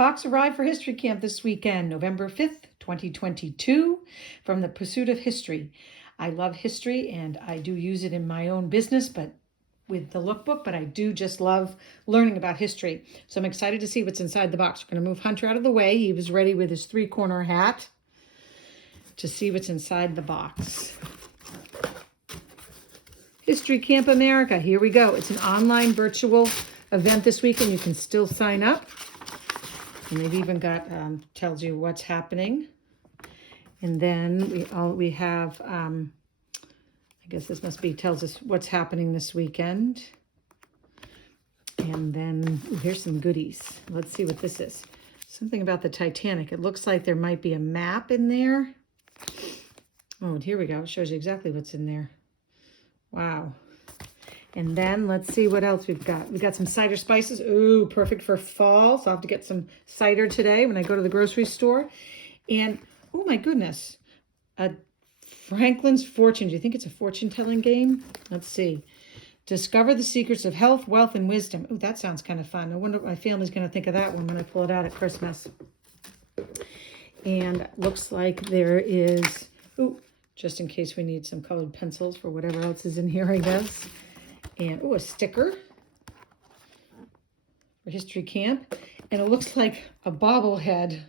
box arrived for History Camp this weekend, November 5th, 2022, from the Pursuit of History. I love history and I do use it in my own business, but with the lookbook, but I do just love learning about history. So I'm excited to see what's inside the box. We're going to move Hunter out of the way. He was ready with his three-corner hat to see what's inside the box. History Camp America, here we go. It's an online virtual event this week, and you can still sign up. And they've even got, tells you what's happening. And then we have, I guess this must be, tells us what's happening this weekend. And then here's some goodies. Let's see what this is. Something about the Titanic. It looks like there might be a map in there. Oh, and here we go. It shows you exactly what's in there. Wow. And then let's see what else we've got. We've got some cider spices. Ooh, perfect for fall. So I'll have to get some cider today when I go to the grocery store. And, oh my goodness, Franklin's Fortune. Do you think it's a fortune-telling game? Let's see. Discover the secrets of health, wealth, and wisdom. Oh, that sounds kind of fun. I wonder what my family's going to think of that one when I pull it out at Christmas. And looks like there is, ooh, just in case we need some colored pencils for whatever else is in here, I guess. And, oh, a sticker for History Camp. And it looks like a bobblehead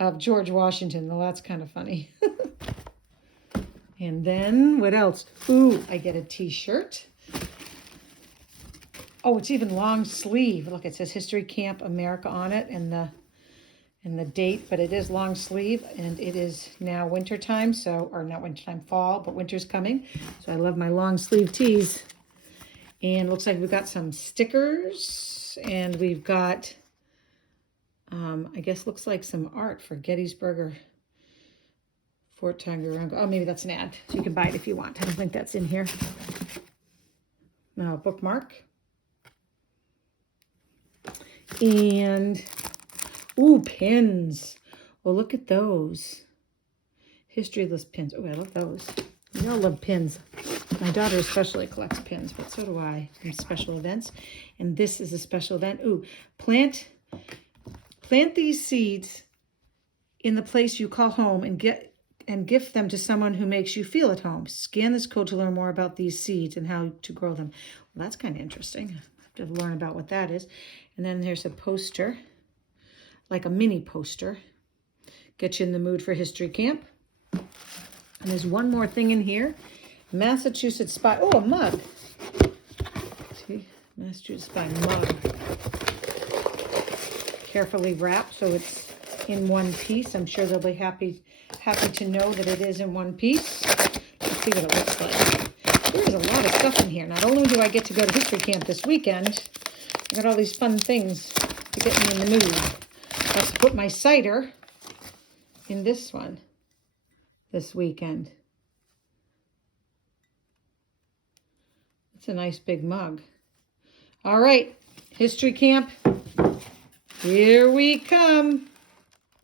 of George Washington. Well, that's kind of funny. And then, what else? Ooh, I get a t-shirt. Oh, it's even long sleeve. Look, it says History Camp America on it and the date, but it is long sleeve, and it is now wintertime, so, or not wintertime, fall, but winter's coming. So I love my long sleeve tees. And looks like we've got some stickers, and we've got, I guess looks like some art for Gettysburg or Fort Tongariro. Oh, maybe that's an ad, so you can buy it if you want. I don't think that's in here. Now, bookmark. And, ooh, pins. Well, look at those. History list pins. Oh, I love those. We all love pins. My daughter especially collects pins, but so do I from special events. And this is a special event. Ooh, plant these seeds in the place you call home and gift them to someone who makes you feel at home. Scan this code to learn more about these seeds and how to grow them. Well, that's kind of interesting. I have to learn about what that is. And then there's a poster, like a mini poster. Get you in the mood for History Camp. And there's one more thing in here. Massachusetts Spy. Oh, a mug. See, Massachusetts Spy mug. Carefully wrapped so it's in one piece. I'm sure they'll be happy to know that it is in one piece. Let's see what it looks like. There's a lot of stuff in here. Not only do I get to go to History Camp this weekend, I got all these fun things to get me in the mood. Let's put my cider in this one this weekend. It's a nice big mug. All right, History Camp, here we come.